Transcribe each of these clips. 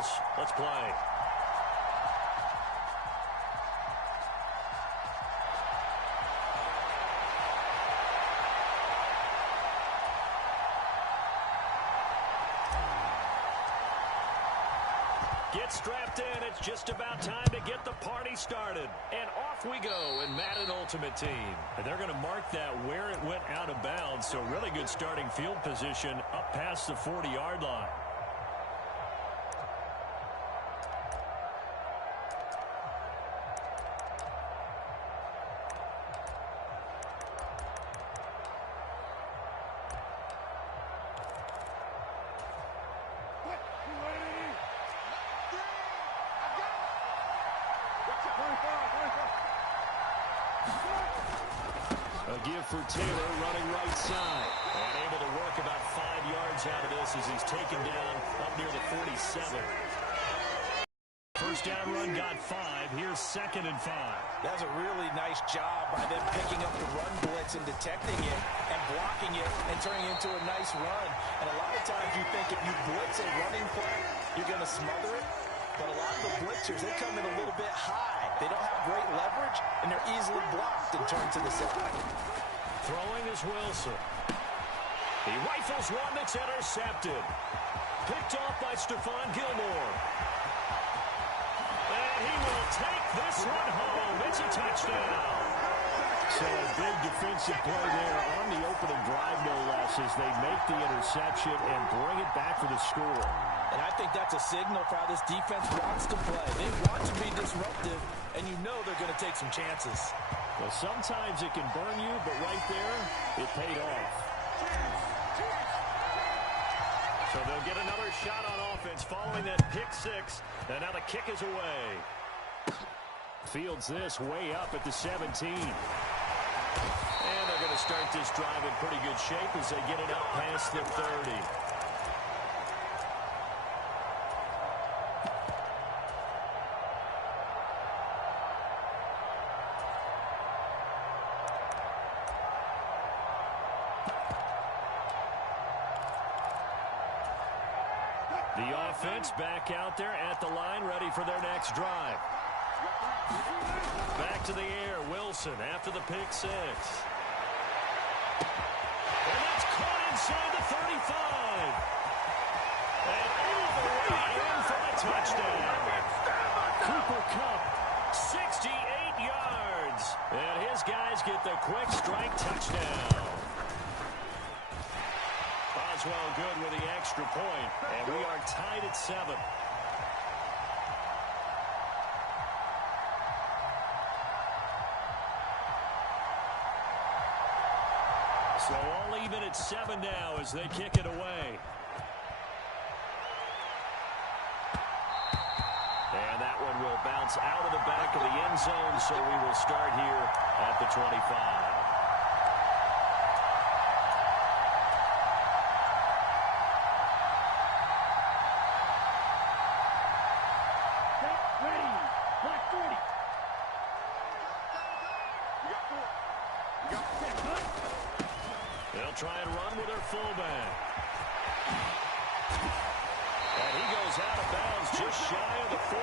wheels. Let's play. Get strapped in. It's just about time to get the party started. And off we go in Madden Ultimate Team. And they're going to mark that where it went out of bounds. So really good starting field position up past the 40-yard line. A give for Taylor running right side. And able to work about 5 yards out of this as he's taken down up near the 47. First down run got 5. Here's 2nd and 5. That's a really nice job by them picking up the run blitz and detecting it and blocking it and turning it into a nice run. And a lot of times you think if you blitz a running play, you're going to smother it. But a lot of the blitzers, they come in a little bit high. They don't have great leverage, and they're easily blocked and turned to the side. Throwing is Wilson. He rifles one that's intercepted. Picked off by Stephon Gilmore. And he will take this one home. It's a touchdown. So a big defensive play there on the opening drive, no less, as they make the interception and bring it back for the score. And I think that's a signal for how this defense wants to play. They want to be disruptive, and you know they're going to take some chances. Well, sometimes it can burn you, but right there, it paid off. So they'll get another shot on offense following that pick six. And now the kick is away. Fields this way up at the 17. And they're going to start this drive in pretty good shape as they get it up past the 30. The offense back out there at the line, ready for their next drive. Back to the air, Wilson after the pick six. And that's caught inside the 35. And all the way in for a touchdown. Cooper Kupp, 68 yards. And his guys get the quick strike touchdown. Well, good with the extra point, and we are tied at 7. So all even at 7 now as they kick it away. And that one will bounce out of the back of the end zone, so we will start here at the 25. They'll try and run with their fullback. And he goes out of bounds just shy of the 45.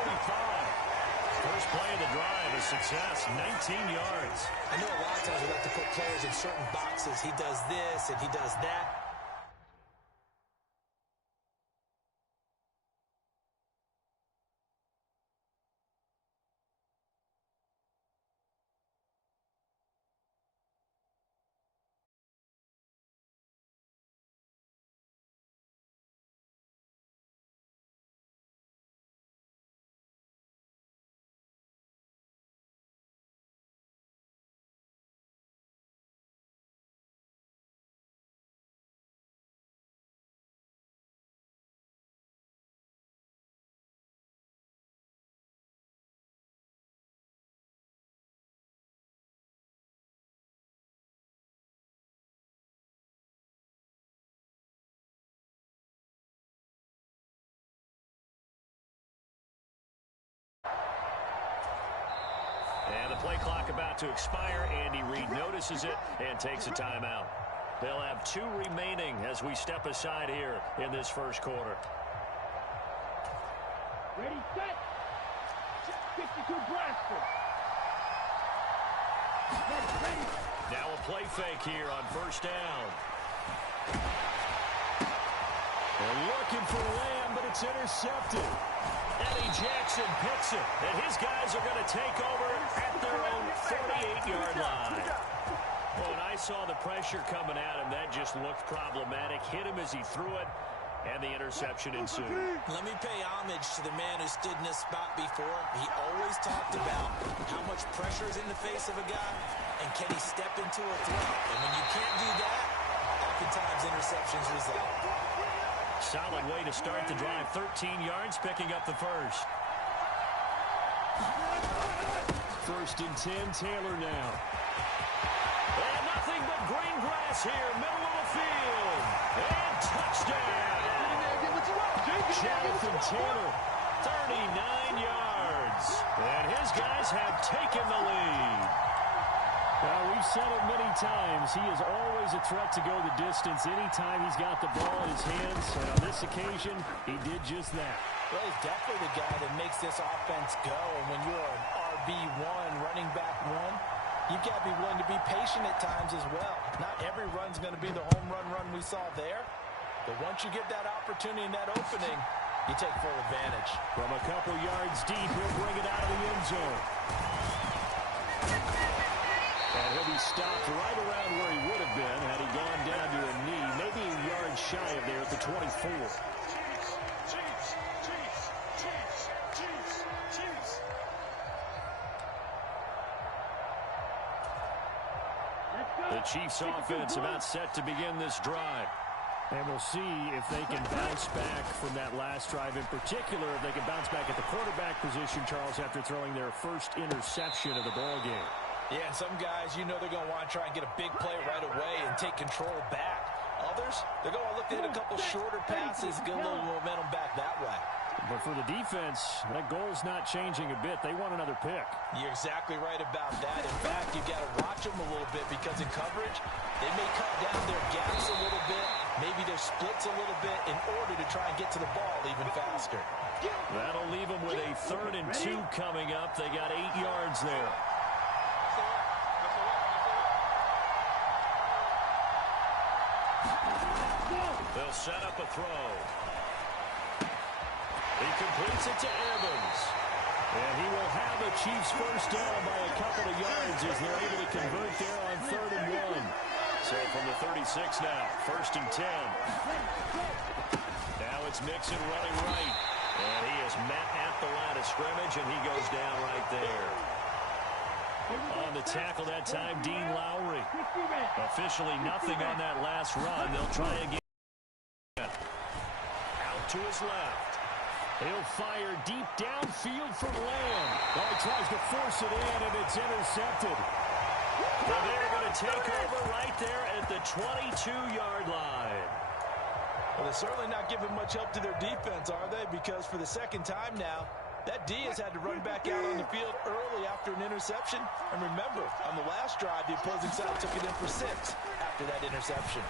First play of the drive, a success, 19 yards. I know a lot of times we like to put players in certain boxes. He does this and he does that. And the play clock about to expire. Andy Reid notices it and takes a timeout. They'll have 2 remaining as we step aside here in this first quarter. Ready, set. 52 blaster. Ready. Now a play fake here on first down. They're looking for Lamb, but it's intercepted. Eddie Jackson picks it, and his guys are going to take over at their own 48-yard line. Well, when I saw the pressure coming at him, that just looked problematic. Hit him as he threw it, and the interception ensued. Let me pay homage to the man who stood in this spot before. He always talked about how much pressure is in the face of a guy, and can he step into a throw. And when you can't do that, oftentimes interceptions result. Solid way to start the drive. 13 yards, picking up the first. First and 10, Taylor now. And nothing but green grass here, middle of the field. And touchdown. Jonathan Taylor, 39 yards. And his guys have taken the lead. Well, we've said it many times. He is always a threat to go the distance anytime he's got the ball in his hands. And on this occasion, he did just that. Well, he's definitely the guy that makes this offense go. And when you're an RB1, running back one, you've got to be willing to be patient at times as well. Not every run's going to be the home run we saw there. But once you get that opportunity and that opening, you take full advantage. From a couple yards deep, he'll bring it out of the end zone. And he'll be stopped right around where he would have been had he gone down to a knee, maybe a yard shy of there at the 24. The Chiefs offense about set to begin this drive. And we'll see if they can bounce back from that last drive. In particular, if they can bounce back at the quarterback position, Charles, after throwing their first interception of the ball game. Yeah, and some guys, you know they're going to want to try and get a big play right away and take control back. Others, they're going to look to hit a couple shorter passes, get a little momentum back that way. But for the defense, that goal's not changing a bit. They want another pick. You're exactly right about that. In fact, you've got to watch them a little bit because in coverage, they may cut down their gaps a little bit, maybe their splits a little bit in order to try and get to the ball even faster. That'll leave them with a 3rd and 2 coming up. They got 8 yards there. They'll set up a throw. He completes it to Evans. And he will have a Chiefs first down by a couple of yards as they're able to convert there on 3rd and 1. So from the 36 now, 1st and 10. Now it's Mixon running right. And he is met at the line of scrimmage, and he goes down right there. On the tackle that time, Dean Lowry. Officially nothing on that last run. They'll try again. Out to his left. He'll fire deep downfield from Lamb. Oh, he tries to force it in, and it's intercepted. Well, they're going to take over right there at the 22-yard line. Well, they're certainly not giving much help to their defense, are they? Because for the second time now, that D has had to run back out on the field early after an interception. And remember, on the last drive, the opposing side took it in for 6 after that interception.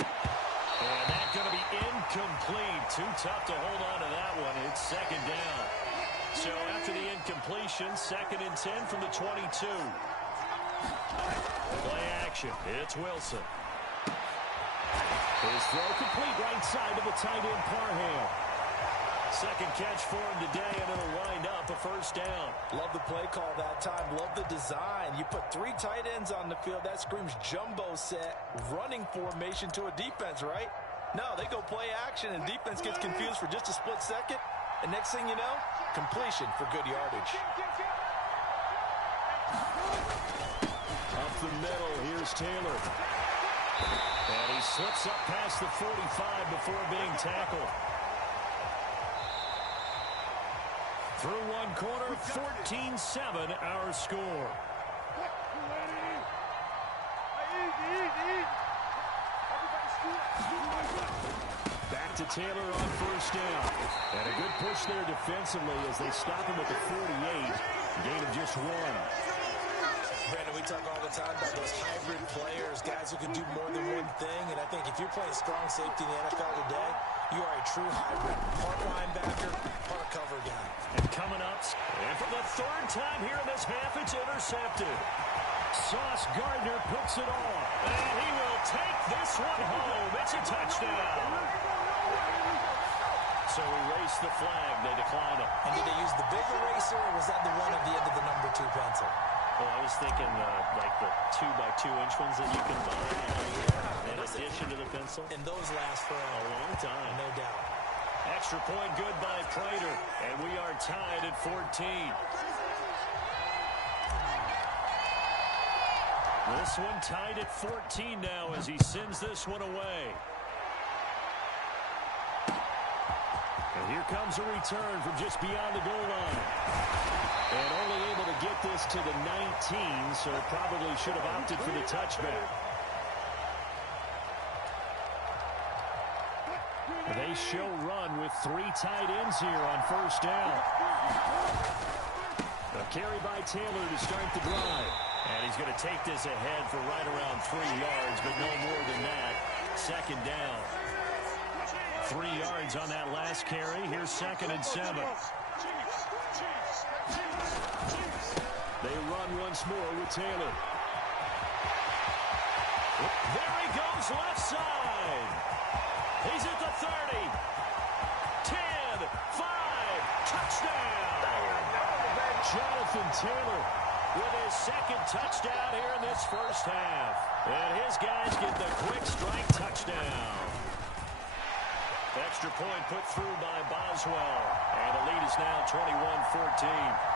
And that's going to be incomplete. Too tough to hold on to that one. It's 2nd down. So after the incompletion, 2nd and 10 from the 22. Play action. It's Wilson. His throw complete right side to the tight end Parham. Second catch for him today, and it'll wind up a first down. Love the play call that time. Love the design. You put 3 tight ends on the field. That screams jumbo set, running formation to a defense, right? No, they go play action, and defense gets confused for just a split second. And next thing you know, completion for good yardage. Up the middle, here's Taylor. And he slips up past the 45 before being tackled. Through one quarter, 14-7 our score. Back to Taylor on first down. And a good push there defensively as they stop him at the 48. Gain of just 1. Brandon, we talk all the time about those hybrid players, guys who can do more than one thing. And I think if you're playing strong safety in the NFL today, you are a true hybrid. Part linebacker, part cover third time here in this half, it's intercepted. Sauce Gardner puts it on. And he will take this one home. It's a touchdown. So erase the flag. They decline it. And did they use the big eraser, or was that the one at the end of the number 2 pencil? Well, I was thinking like the 2x2-inch ones that you can buy in addition to the pencil. And those last for A long time. no doubt. Extra point good by Prater. And we are tied at 14. This one tied at 14 now as he sends this one away. And here comes a return from just beyond the goal line. And only able to get this to the 19, so probably should have opted for the touchback. They show run with 3 tight ends here on first down. A carry by Taylor to start the drive. And he's going to take this ahead for right around 3 yards, but no more than that. Second down. 3 yards on that last carry. Here's 2nd and 7. They run once more with Taylor. There he goes left side. He's at the 30. 10, 5, touchdown. Jonathan Taylor with his 2nd touchdown here in this first half. And his guys get the quick strike touchdown. Extra point put through by Boswell. And the lead is now 21-14.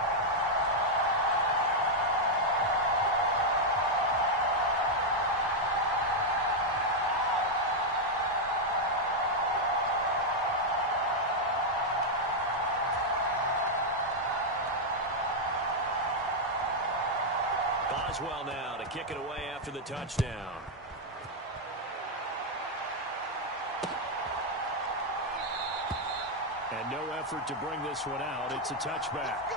Boswell now to kick it away after the touchdown. And no effort to bring this one out. It's a touchback.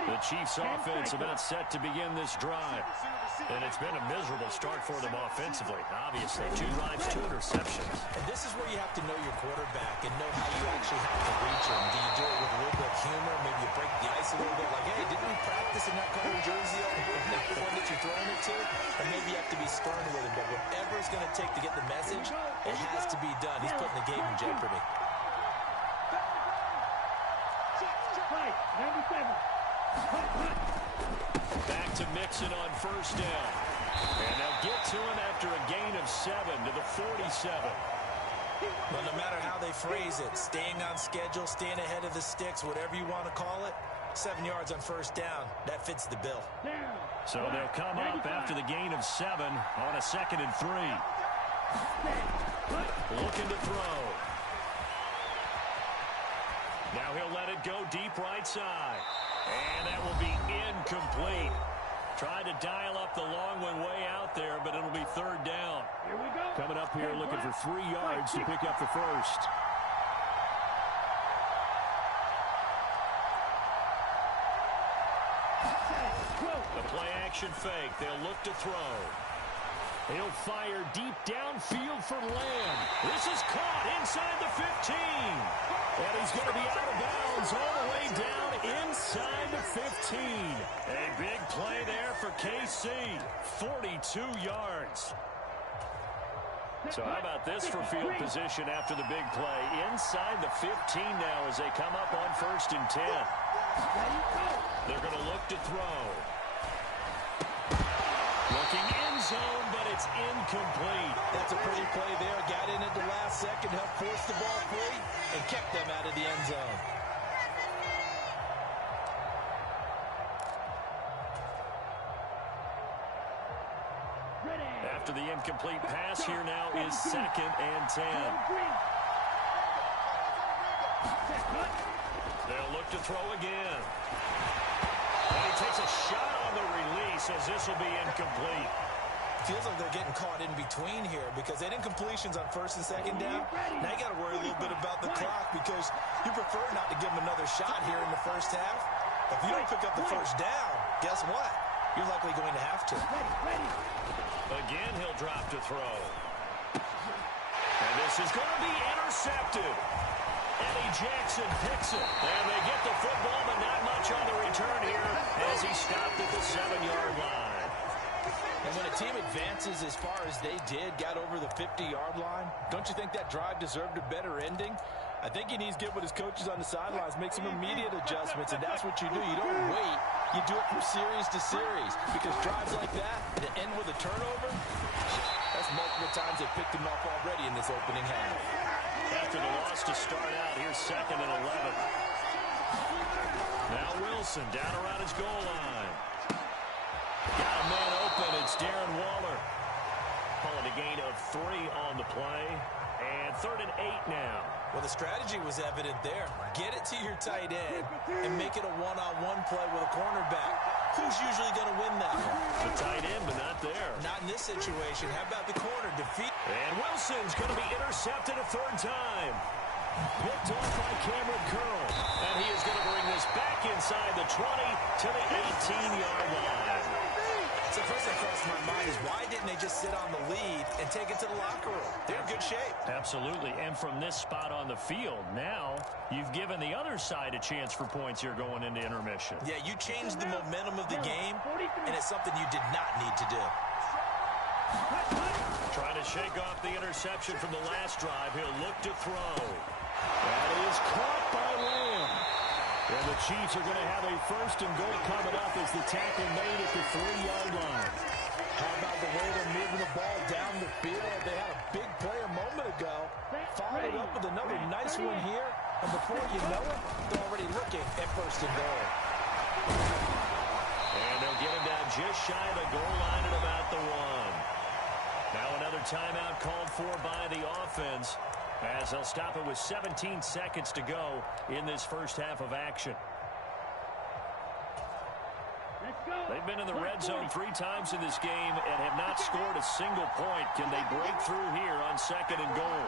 The Chiefs offense about set to begin this drive. And it's been a miserable start for them offensively. Obviously, 2 drives, 2 interceptions. And this is where you have to know your quarterback and know how you actually have to reach him. Do you do it with a little bit of humor? Maybe you break the ice a little bit. Like, hey, didn't we practice in that color jersey on the one that you're throwing it to? Or maybe you have to be stern with him. But whatever it's going to take to get the message, it has to be done. He's putting the game in jeopardy. Right, 97. Back to Mixon on first down. And they'll get to him after a gain of 7 to the 47. Well, no matter how they phrase it, staying on schedule, staying ahead of the sticks, whatever you want to call it, 7 yards on first down, that fits the bill. So they'll come up after the gain of 7 on a 2nd and 3. Looking to throw. Now he'll let it go deep right side. And that will be incomplete. Tried to dial up the long one way out there, but it'll be 3rd down. Here we go. Coming up here looking for 3 yards to pick up the first. A play-action fake. They'll look to throw. He'll fire deep downfield for Lamb. This is caught inside the 15. And he's going to be out of bounds all the way down inside the 15. A big play there for KC. 42 yards. So how about this for field position after the big play? Inside the 15 now as they come up on 1st and 10. They're going to look to throw. Looking end zone, but it's incomplete. That's a pretty play there. Got in at the last second, helped force the ball free, and kept them out of the end zone. After the incomplete pass, here now is 2nd and 10. They'll look to throw again. And he takes a shot on the release as this will be incomplete. Feels like they're getting caught in between here because they didn't completions on first and second down. Now you got to worry a little bit about the clock because you prefer not to give them another shot here in the first half. If you don't pick up the first down, guess what? You're likely going to have to. Again, he'll drop to throw. And this is going to be intercepted. Eddie Jackson picks it. And they get the football, but not much on the return here as he stopped at the 7-yard line. And when a team advances as far as they did, got over the 50-yard line, don't you think that drive deserved a better ending? I think he needs to get with his coaches on the sidelines, make some immediate adjustments, and that's what you do. You don't wait. You do it from series to series because drives like that that end with a turnover, that's multiple times they picked him up already in this opening half. After the loss to start out, here's 2nd and 11. Now Wilson down around his goal line. Got a man open. It's Darren Waller. Calling a gain of 3 on the play. And 3rd and 8 now. Well, the strategy was evident there. Get it to your tight end and make it a one-on-one play with a cornerback. Who's usually going to win that one? The tight end, but not there. Not in this situation. How about the corner? Defeat. And Wilson's going to be intercepted a 3rd time. Picked off by Cameron Curl. And he is going to bring this back inside the 20 to the 18-yard line. So first thing crossed my mind is why didn't they just sit on the lead and take it to the locker room? They're in good shape. Absolutely. And from this spot on the field, now you've given the other side a chance for points here going into intermission. Yeah, you changed the momentum of the game, and it's something you did not need to do. Trying to shake off the interception from the last drive. He'll look to throw. That is caught by Lamb. And the Chiefs are going to have a 1st and goal coming up as the tackle made at the 3-yard line. How about the way they're moving the ball down the field? They had a big play a moment ago. Followed up with another nice one here. And before you know it, they're already looking at 1st and goal. And they'll get him down just shy of the goal line at about the 1. Now another timeout called for by the offense, as they'll stop it with 17 seconds to go in this first half of action. They've been in the red zone 3 times in this game and have not scored a single point. Can they break through here on 2nd and goal?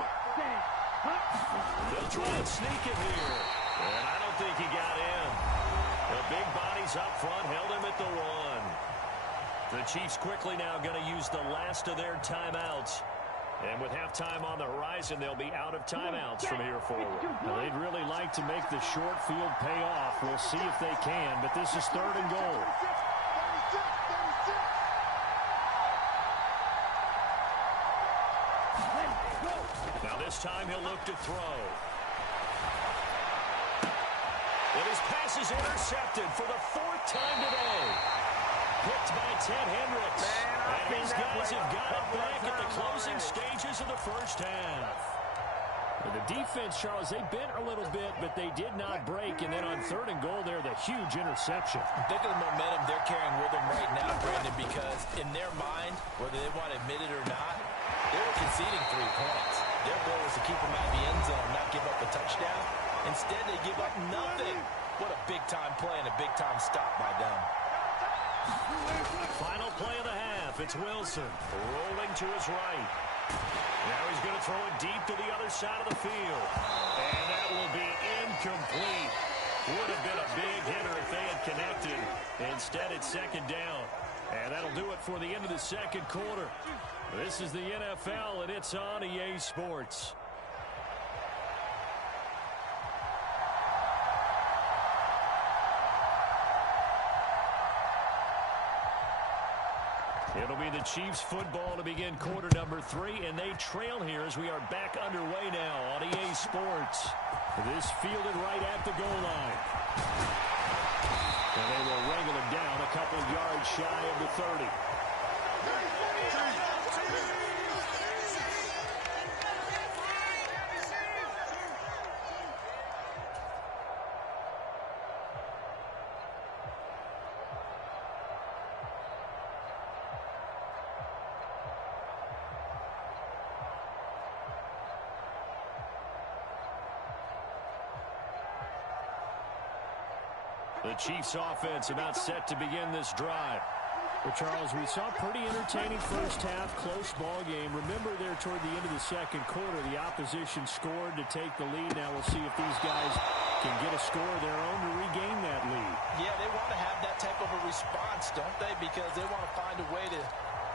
They'll try and sneak it here. And I don't think he got in. The big bodies up front held him at the 1. The Chiefs quickly now going to use the last of their timeouts. And with halftime on the horizon, they'll be out of timeouts from here forward. Now, they'd really like to make the short field pay off. We'll see if they can, but this is 3rd and goal. Now this time he'll look to throw. And his pass is intercepted for the 4th time today. Picked by Ted Hendricks. And his guys have got it back at the closing stages of the first half. The defense, Charles, they bent a little bit, but they did not break. And then on 3rd and goal there, the huge interception. Think of the momentum they're carrying with them right now, Brandon, because in their mind, whether they want to admit it or not, they were conceding 3 points. Their goal was to keep them out of the end zone, not give up a touchdown. Instead, they give up nothing. What a big-time play and a big-time stop by them. Final play of the half. It's Wilson rolling to his right. Now he's going to throw it deep to the other side of the field. And that will be incomplete. Would have been a big hitter if they had connected. Instead, it's 2nd down. And that'll do it for the end of the 2nd quarter. This is the NFL, and it's on EA Sports. It'll be the Chiefs football to begin quarter number 3, and they trail here as we are back underway now on EA Sports. This fielded right at the goal line. And they will wrangle him down a couple of yards shy of the 30. The Chiefs offense about set to begin this drive. Well, Charles, we saw a pretty entertaining first half, close ball game. Remember there toward the end of the second quarter, the opposition scored to take the lead. Now we'll see if these guys can get a score of their own to regain that lead. Yeah, they want to have that type of a response, don't they? Because they want to find a way to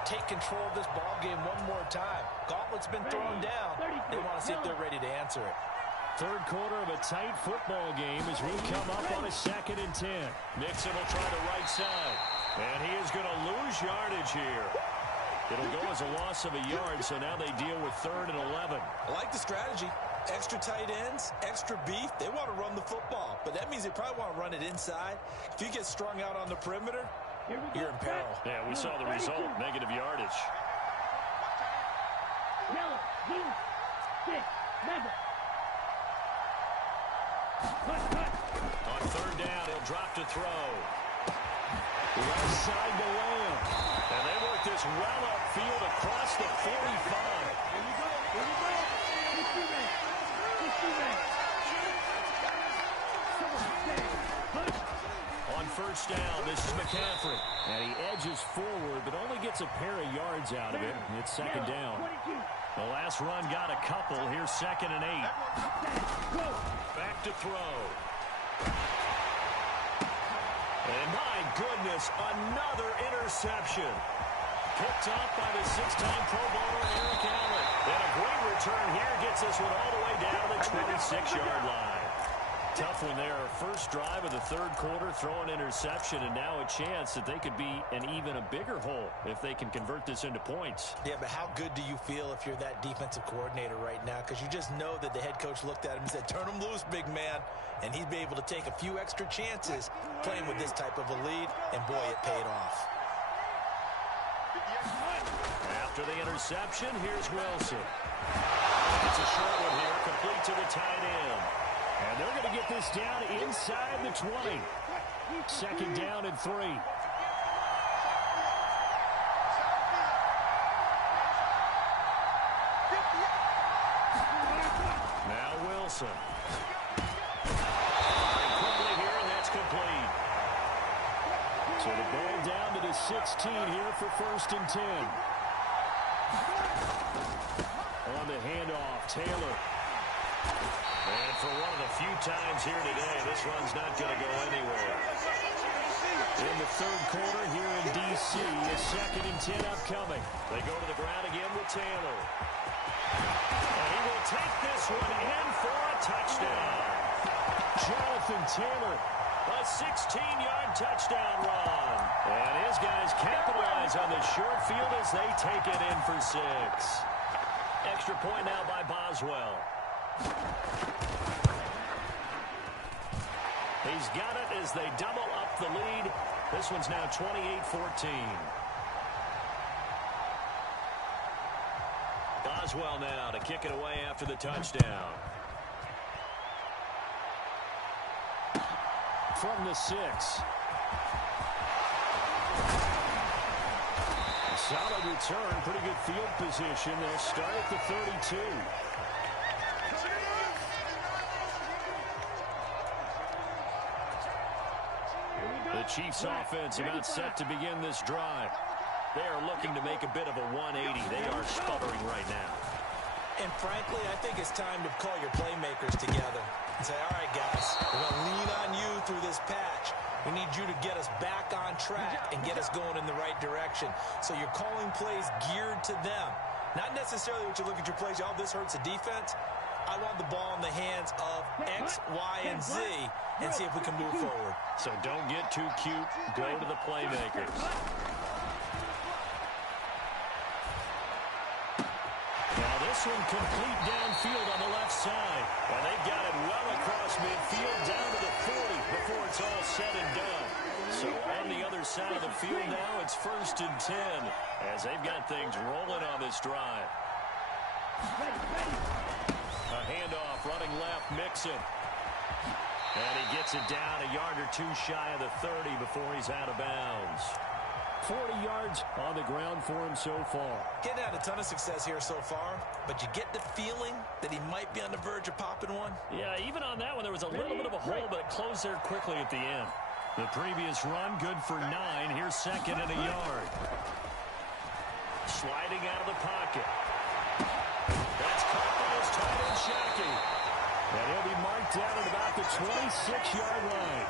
take control of this ball game one more time. Gauntlet's been thrown down. They want to see if they're ready to answer it. Third quarter of a tight football game as we come up on a 2nd and 10. Mixon will try the right side. And he is going to lose yardage here. It'll go as a loss of a yard, so now they deal with 3rd and 11. I like the strategy. Extra tight ends, extra beef. They want to run the football, but that means they probably want to run it inside. If you get strung out on the perimeter, you're in peril. Yeah, we saw the result, negative yardage. Yellow, blue, 6, 7. Cut. On 3rd down, he'll drop to throw. Left side to Lamb. And they work this well upfield across the 45. Here we go. On 1st down, this is McCaffrey. And he edges forward, but only gets a pair of yards out of it. It's 2nd down. The last run got a couple. Here's 2nd and 8. Back to throw. And my goodness, another interception. Picked off by the 6-time Pro Bowler Eric Allen. And a great return here gets this one all the way down to the 26-yard line. Tough one there. First drive of the 3rd quarter, throw an interception, and now a chance that they could be an even a bigger hole if they can convert this into points. Yeah, but how good do you feel if you're that defensive coordinator right now? Because you just know that the head coach looked at him and said, turn him loose, big man. And he'd be able to take a few extra chances playing with this type of a lead, and boy, it paid off. After the interception, here's Wilson. It's a short one here, complete to the tight end. And they're going to get this down inside the 20. 2nd down and 3. Now Wilson. Quickly here, and that's complete. So the ball down to the 16 here for 1st and 10. On the handoff, Taylor. And for one of the few times here today, this run's not going to go anywhere. In the 3rd quarter here in D.C., a 2nd and 10 upcoming. They go to the ground again with Taylor. And he will take this one in for a touchdown. Jonathan Taylor, a 16-yard touchdown run. And his guys capitalize on the short field as they take it in for 6. Extra point now by Boswell. He's got it as they double up the lead. This one's now 28-14. Boswell now to kick it away after the touchdown. From the 6. Solid return, pretty good field position. They'll start at the 32. The Chiefs offense about set to begin this drive. They are looking to make a bit of a 180. They are sputtering right now. And frankly, I think it's time to call your playmakers together and say, all right, guys, we're going to lean on you through this patch. We need you to get us back on track and get us going in the right direction. So you're calling plays geared to them. Not necessarily what you look at your plays, oh, this hurts the defense. I want the ball in the hands of X, Y, and Z and see if we can move forward. So don't get too cute. Go to the playmakers. Now this one complete downfield on the left side. And they've got it well across midfield down to the 40 before it's all said and done. So on the other side of the field now, it's 1st and 10 as they've got things rolling on this drive. A handoff running left, Mixon. And he gets it down a yard or 2 shy of the 30 before he's out of bounds. 40 yards on the ground for him so far. Getting had a ton of success here so far, but you get the feeling that he might be on the verge of popping one. Yeah, even on that one, there was a little bit of a hole, but it closed there quickly at the end. The previous run, good for 9. Here's second and a yard. Sliding out of the pocket. That's caught by his tight end, Shockey. And he'll be marked down at about the 26-yard line.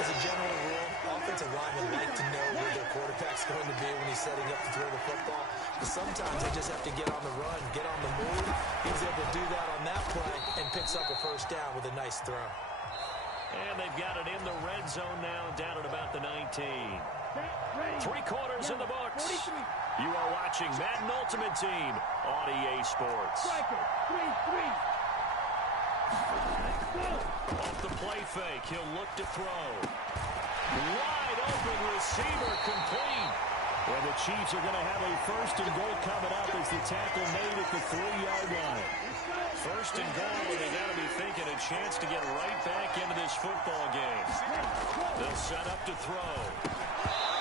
As a general rule, offensive linemen like to know where their quarterback's going to be when he's setting up to throw the football. But sometimes they just have to get on the run, get on the move. He was able to do that on that play and picks up a first down with a nice throw. And they've got it in the red zone now, down at about the 19. 3 quarters in the books. You are watching Madden Ultimate Team on EA Sports. Off the play fake, he'll look to throw. Wide open receiver, complete. And the Chiefs are going to have a first and goal coming up as the tackle made at the 3-yard line. First and goal, and they got to be thinking a chance to get right back into this football game. They'll set up to throw.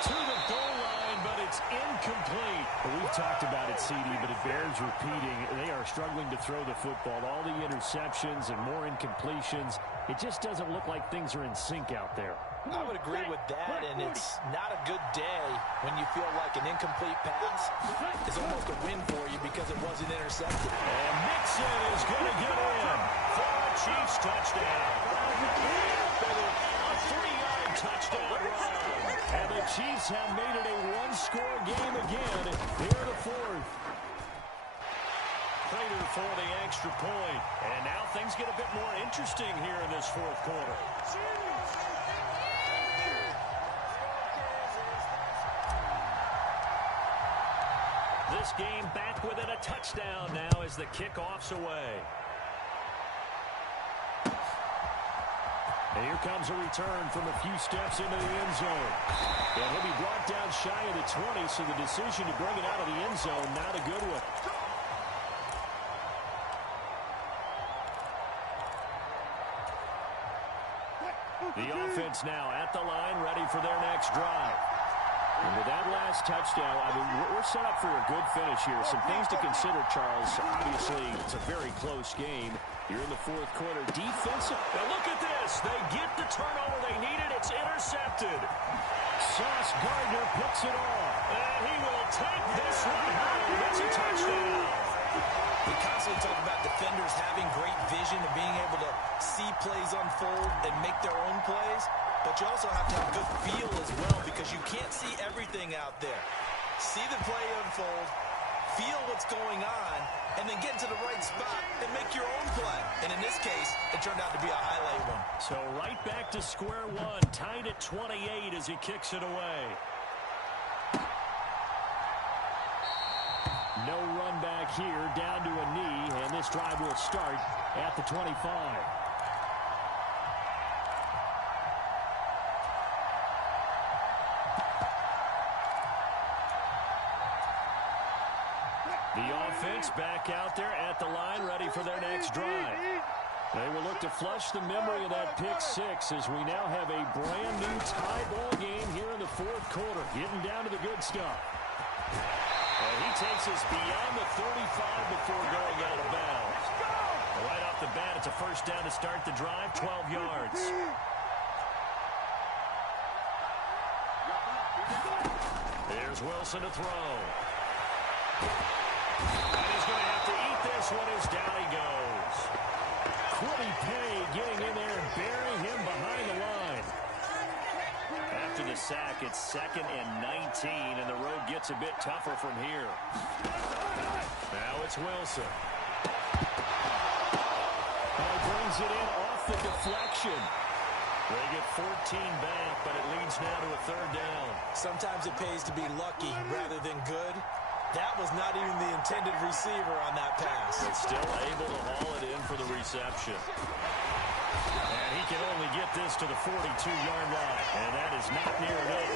To the goal line, but it's incomplete. Well, we've talked about it, CD, but it bears repeating. They are struggling to throw the football. All the interceptions and more incompletions. It just doesn't look like things are in sync out there. I would agree with that, and it's not a good day when you feel like an incomplete pass is almost a win for you because it wasn't intercepted. And Mixon is going to get in for a Chiefs touchdown. A 3-yard touchdown run. And the Chiefs have made it a one-score game again here in the fourth. Prater for the extra point. And now things get a bit more interesting here in this fourth quarter. This game back within a touchdown now as the kickoff's away. And here comes a return from a few steps into the end zone. And he'll be brought down shy of the 20, so the decision to bring it out of the end zone, not a good one. The offense now at the line, ready for their next drive. And with that last touchdown, I mean, we're set up for a good finish here. Some things to consider, Charles. Obviously, it's a very close game. You're in the fourth quarter. Defensive. Now look at this. They get the turnover they needed. It's intercepted. Sauce Gardner picks it off. And he will take this one home. That's a touchdown. We constantly talk about defenders having great vision and being able to see plays unfold and make their own plays. But you also have to have good feel as well because you can't see everything out there. See the play unfold, feel what's going on, and then get to the right spot and make your own play. And in this case, it turned out to be a highlight one. So right back to square one, tied at 28 as he kicks it away. No run back here, down to a knee, and this drive will start at the 25. The offense back out there at the line, ready for their next drive. They will look to flush the memory of that pick six as we now have a brand new tie ball game here in the fourth quarter, getting down to the good stuff. And he takes us beyond the 35 before going out of bounds. Right off the bat, it's a first down to start the drive, 12 yards. Here's Wilson to throw. And he's going to have to eat this one as down he goes. Quiddy Pay getting in there and burying him behind the line. After the sack, it's 2nd and 19, and the road gets a bit tougher from here. Now it's Wilson. And he brings it in off the deflection. They get 14 back, but it leads now to a third down. Sometimes it pays to be lucky rather than good. That was not even the intended receiver on that pass. But still able to haul it in for the reception. And he can only get this to the 42-yard line, and that is not near enough.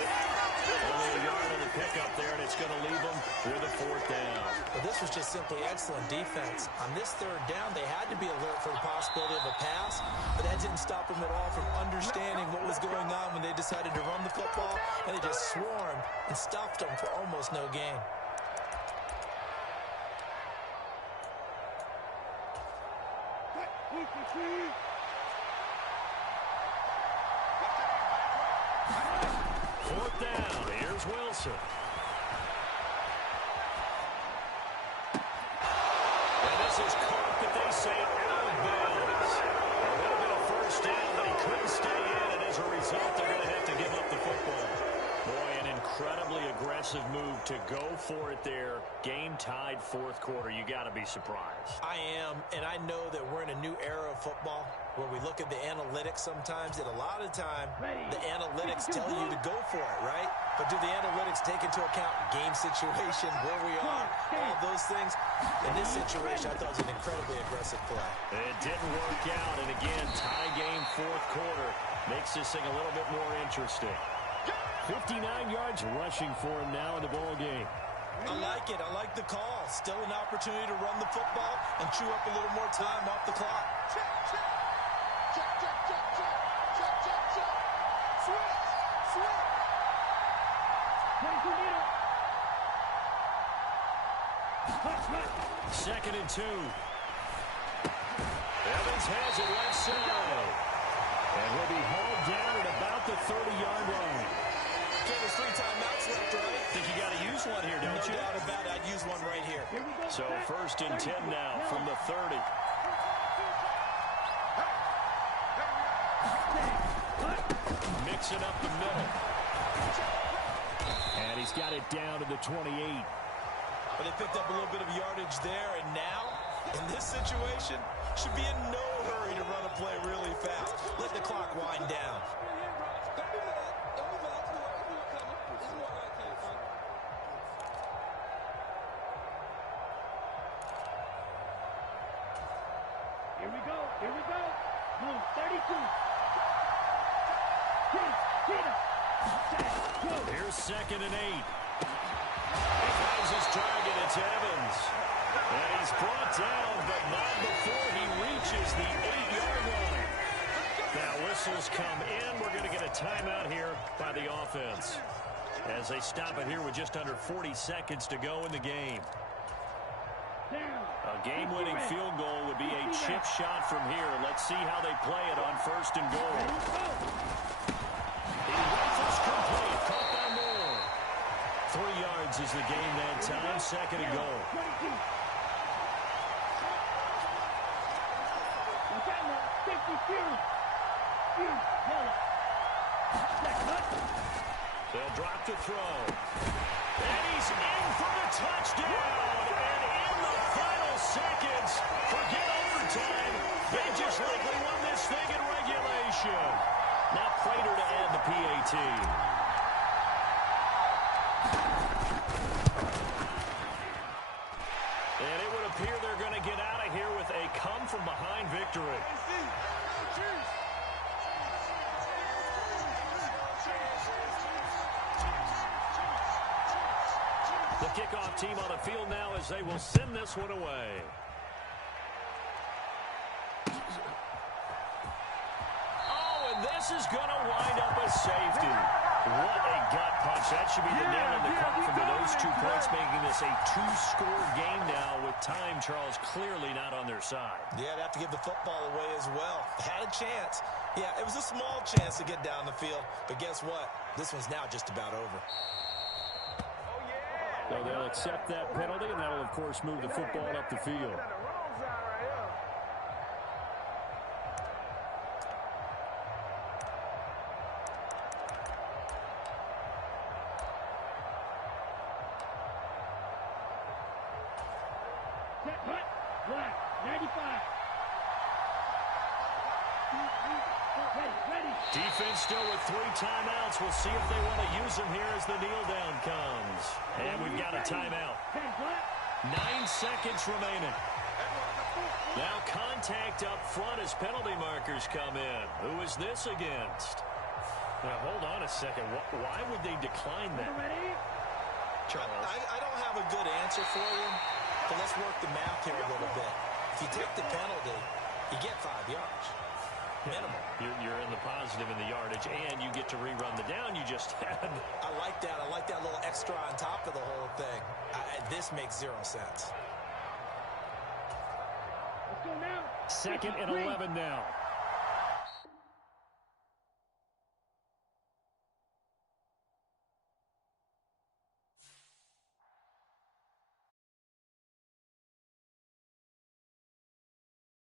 Only a yard on the pickup there, and it's going to leave them with a fourth down. Well, this was just simply excellent defense. On this third down, they had to be alert for the possibility of a pass, but that didn't stop them at all from understanding what was going on when they decided to run the football, and they just swarmed and stopped them for almost no gain. Fourth down. Here's Wilson. And this is caught, but they say out of bounds. A little bit of first down, but he couldn't stay in, and as a result, they're going to have to give up the football. Boy, an incredibly aggressive move to go for it there. Game tied fourth quarter. You got to be surprised. I am, and I know that we're in a new era of football where we look at the analytics sometimes, and a lot of the time, the analytics tell you to go for it, right? But do the analytics take into account game situation, where we are, all those things? In this situation, I thought it was an incredibly aggressive play. It didn't work out, and again, tie game fourth quarter makes this thing a little bit more interesting. 59 yards rushing for him now in the ball game. I like it. I like the call. Still an opportunity to run the football and chew up a little more time off the clock. Check, check. Check, check, check, check. Check, check, check. Switch, switch. 22 meter. Second and 2. Evans has it left side. And he'll be hauled down at about the 30-yard line. Okay, there's 3 timeouts left, right? Think you got to use one here, don't you? No doubt about it. I'd use one right here. So first and 10 now from the 30. Mixing up the middle. And he's got it down to the 28. But they picked up a little bit of yardage there, and now, in this situation, should be in no hurry to run a play really fast. Let the clock wind down. Here we go. Here we go. Move 32. Here's second and 8. He finds his target. It's Evans. And he's brought down, but not before he reaches the 8-yard line. Now whistles come in. We're going to get a timeout here by the offense as they stop it here with just under 40 seconds to go in the game. A game-winning field goal would be a chip shot from here. Let's see how they play it on first and goal. He rifles complete. Caught by Moore. 3 yards is the game that time. Second and goal. They'll drop the throw. And he's in for the touchdown. And in the final seconds, forget overtime. They just likely won this thing in regulation. Now Prater to add the PAT. And it would appear they're going to get out of here with a come-from-behind victory. The kickoff team on the field now as they will send this one away. Oh, and this is going to wind up a safety. What a gut punch. That should be the nail in the coffin for those 2 points, making this a 2-score game now with time, Charles, clearly not on their side. Yeah, they'd have to give the football away as well. Had a chance. Yeah, it was a small chance to get down the field. But guess what? This one's now just about over. So they'll accept that penalty, and that will, of course, move the football up the field. Black, 95. Ready. Defense still with 3 timeouts. We'll see if they want to use them here as the kneel down comes. And we've got a timeout. 9 seconds remaining. Now contact up front as penalty markers come in. Who is this against? Now, hold on a second. Why would they decline that? Charles. I don't have a good answer for you, but let's work the math here a little bit. If you take the penalty, you get 5 yards. Minimum. You're in the positive in the yardage, and you get to rerun the down you just had. I like that. I like that little extra on top of the whole thing. This makes 0 sense. Let's go now. Second and 11 now.